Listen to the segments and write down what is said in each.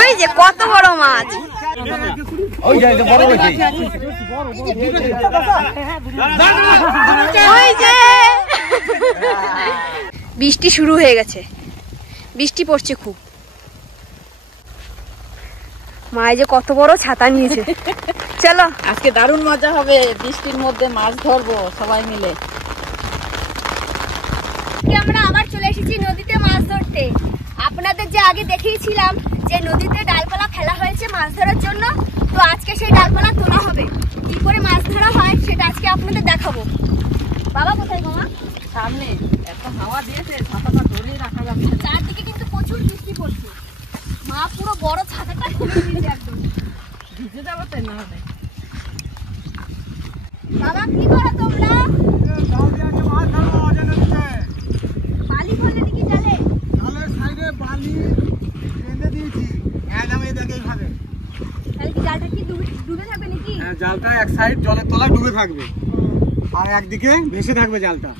ওই যে কত বড় মাছ, ওই যে বড় হয়েছে, ওই যে বৃষ্টি শুরু হয়ে গেছে, বৃষ্টি পড়ছে খুব। মায়ে যে কত বড় ছাতা নিয়েছে। চলো আজকে দারুণ মজা হবে, বৃষ্টির মধ্যে মাছ ধরবো সবাই মিলে। আমরা আবার চলে এসেছি নদীতে মাছ ধরতে। আপনাদের যে আগে দেখিয়েছিলাম যে নদীতে ডালপালা ফেলা হয়েছে মাছ ধরার জন্য, তো আজকে সেই ডালপালা তোলা হবে। কি করে মাছ ধরা হয় সেটা আজকে আপনাদের দেখাবো। বাবা কোথায় মামা? সামনে এত হাওয়া দিয়েছে, ছাতাটা ধরেই রাখা যাবে। চারদিকে কিন্তু প্রচুর বৃষ্টি পড়ছে। মা পুরো বড় ছাতাটা খুলে দিয়েছে একদম, ভিজে যাবো তাই না হবে। বাবা কি করো তোমরা? বালি ফেলে নাকি জালে? জালের সাইডে বালি বেঁধে দিয়েছি, একদম এই দেখে এইভাবে। তাহলে কি জালটা কি ডুবে থাকবে নাকি? হ্যাঁ, জালটা এক সাইড জলের তলায় ডুবে থাকবে আর একদিকে ভেসে থাকবে জালটা।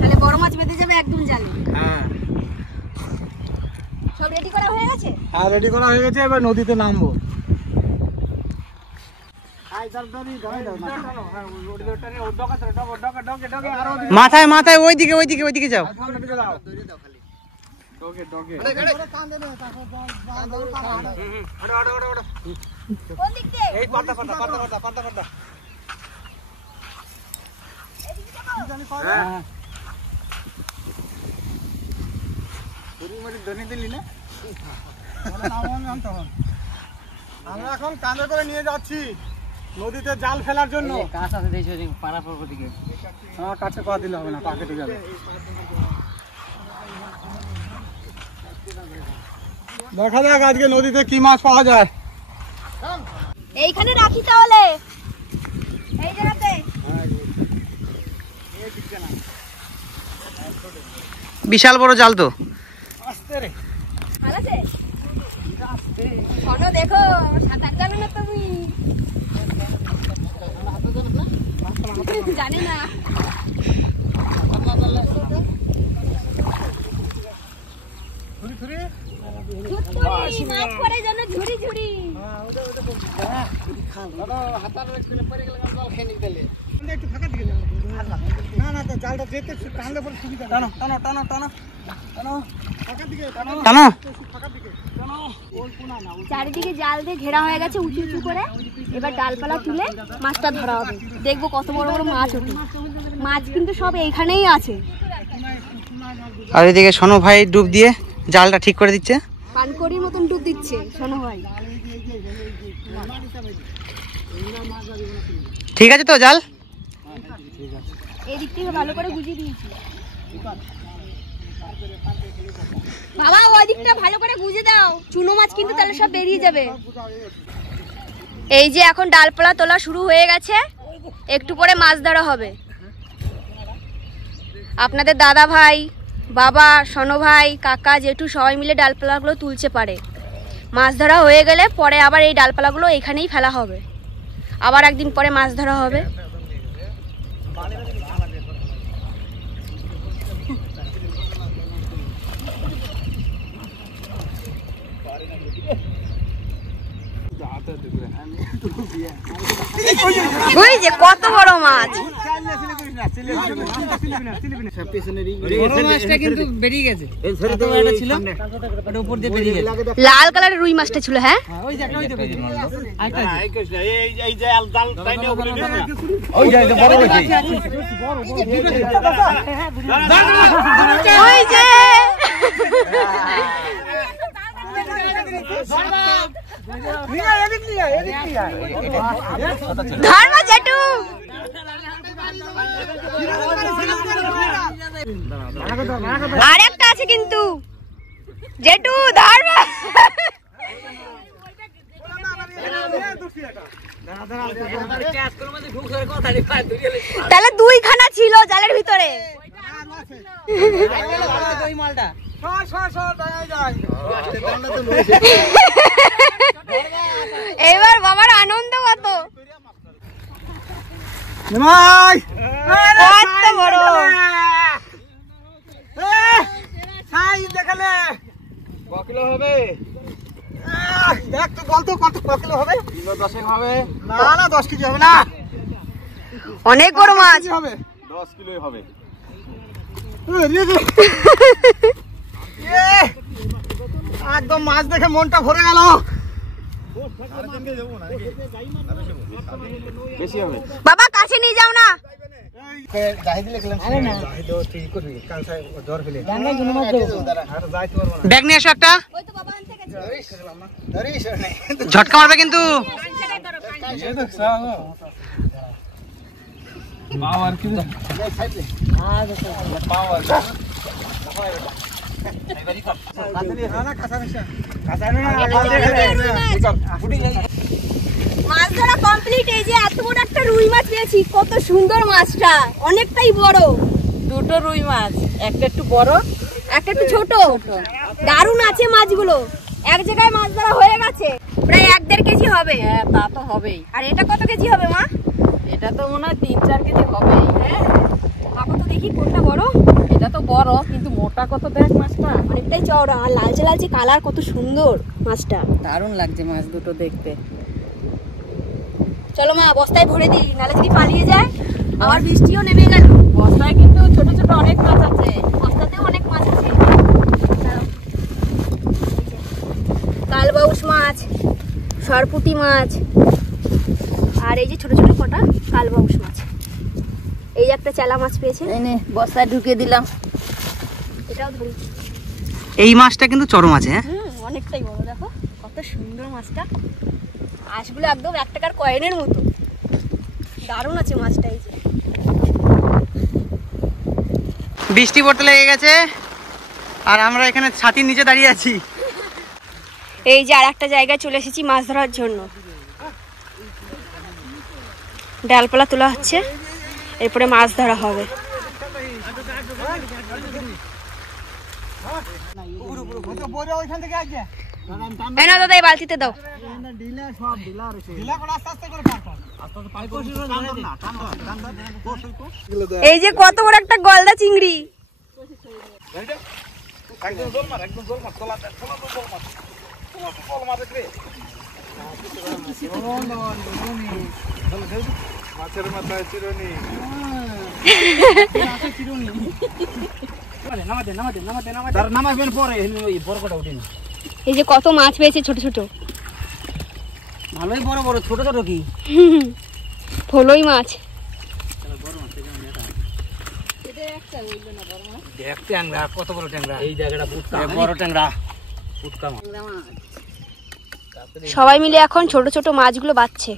তাহলে বড় মাছ বেঁধে যাবে একদম জালে। হ্যাঁ, সব রেডি করা হয়ে গেছে? হ্যাঁ রেডি করা হয়ে গেছে, এবার নদীতে নামবো। মাথায় মাথায় ওইদিকে ওইদিকে ওইদিকে যাও। ওদিক দিয়ে এই পাতা পাতা পাতা পাতা পাতা পাতা। হ্যাঁ, আমরা এখন কাঁধে করে নিয়ে যাচ্ছি নদীতে জাল ফেলার জন্য। আমার কাছে পা দিলে হবে না, পা কেটে যাবে। দেখা যাক আজকে নদীতে কি মাছ পাওয়া যায়। এইখানে রাখি তাহলে, এই জায়গাতে। বিশাল বড় জাল তো। আস্তে রে, ভালো আছে? শোনো দেখো, সাঁতার জানো না তুমি? জানি না। মাছ পড়ে যেন ঝুড়ি ঝুড়ি। চারিদিকে জাল দিয়ে ঘেরা হয়ে গেছে উঁচু উঁচু করে। এবার ডালপালা তুলে মাছটা ধরা হবে। দেখবো কত বড় বড় মাছ ওঠে। মাছ কিন্তু সব এইখানেই আছে। আর এদিকে সোনু ভাই ডুব দিয়ে জালটা ঠিক করে দিচ্ছে। পানকড়ির মতন ডুব দিচ্ছে সোনু ভাই। ঠিক আছে তো জাল? এই দিক থেকে ভালো করে গুজিয়ে দিয়েছি। বাবা ওই দিকটা ভালো করে গুজে দাও, চুনো মাছ কিন্তু তাহলে সব বেরিয়ে যাবে। এই যে এখন ডালপালা তোলা শুরু হয়ে গেছে, একটু পরে মাছ ধরা হবে। আপনাদের দাদা ভাই, বাবা, সোনু ভাই, কাকা, জেঠু সবাই মিলে ডালপালাগুলো তুলছে পারে। মাছ ধরা হয়ে গেলে পরে আবার এই ডালপালাগুলো এখানেই ফেলা হবে, আবার একদিন পরে মাছ ধরা হবে। ওই যে কত বড় মাছ, লাল কালারের রুই মাছটা ছিল। হ্যাঁ, ওই যে ধর্মা জেঠু আর একটা আছে কিন্তু, জেঠু ধর্মা। তাহলে দুইখানা ছিল জালের ভিতরে। এবার বাবার আনন্দ কত। কত বড় সাইজ দেখালে ক কিলো হবে? দেখ তো বলতো কত কিলো হবে? কিলো 10 হবে। না না 10 কেজি হবে না, অনেক বড় মাছ। কেজি হবে। 10 কিলোই হবে। একদম মাছ দেখে মনটা ভরে গেল। বেশি হবে। বাবা কাছে নিয়ে যাও না। ব্যাগ নিয়ে এসো একটা, ওই তো বাবা আনতে গেছে। ঝটকা মারবে কিন্তু। মাছ ধরা কমপ্লিট। এই যে এত বড় একটা রুই মাছ পেয়েছি, কত সুন্দর মাছটা, অনেকটাই বড়। দুটো রুই মাছ, একটা একটু বড়, একটা একটু ছোট। দারুণ আছে মাছগুলো, এক জায়গায় মাছ ধরা হয়ে গেছে, প্রায় 1-1.5 কেজি হবে। হ্যাঁ তা তো হবেই। আর এটা কত কেজি হবে মা? এটা তো মনে হয় 3-4 কেজি হবেই। হ্যাঁ বাবা তো দেখি কোনটা বড়। এটা তো বড় কিন্তু মোটা কত দেখ মাছটা, অনেকটাই চওড়া আর লালচে লালচে কালার, কত সুন্দর মাছটা। দারুণ লাগছে মাছ দুটো দেখতে। চলো মা বস্তায় ভরে দিই, নাহলে যদি পালিয়ে যায় আবার বৃষ্টিও নেমে গেল। বস্তায় কিন্তু ছোট ছোট অনেক মাছ আছে। বস্তাতেও অনেক মাছ আছে। কালবাউস মাছ, সরপুঁটি মাছ, আর এই যে ছোট ছোট কটা কালবাউস মাছ। এই একটা চেলা মাছ পেয়েছে, এই নে বস্তায় ঢুকিয়ে দিলাম। এটাও ধরি। এই মাছটা কিন্তু চরম আছে। হ্যাঁ অনেকটাই বড়, দেখো কত সুন্দর মাছটা। মাছগুলো একদম 1 টাকার কয়েনের মতো, দারুণ আছে মাছটা। এই যে বৃষ্টি পড়তে লেগে গেছে আর আমরা এখানে ছাতির নিচে দাঁড়িয়ে আছি। এই যে আর একটা জায়গায় চলে এসেছি মাছ ধরার জন্য। ডালপালা তোলা হচ্ছে, এরপরে মাছ ধরা হবে। ওইখান থেকে আসবে এই না দাদা, এই বালতিতে দাও। এই যে কত বড় একটা গলদা চিংড়ি। একদম জল মার, একদম জল মার, তোলা তো জল মার। তোমার তো জল মার রে। মাছের মাথায় চিরুনি। নামাবেন পরে বড়টা উঠিনি। এই যে কত মাছ পেয়েছে ছোট ছোট, ভালোই বড় বড়, ছোট ছোট কি ফলই মাছ। দেখ ট্যাংরা, কত বড় ট্যাংরা। এই জায়গাটা পুটকা, বড় ট্যাংরা, পুটকা মাছ। সবাই মিলে এখন ছোট ছোট মাছগুলো বাচ্ছে।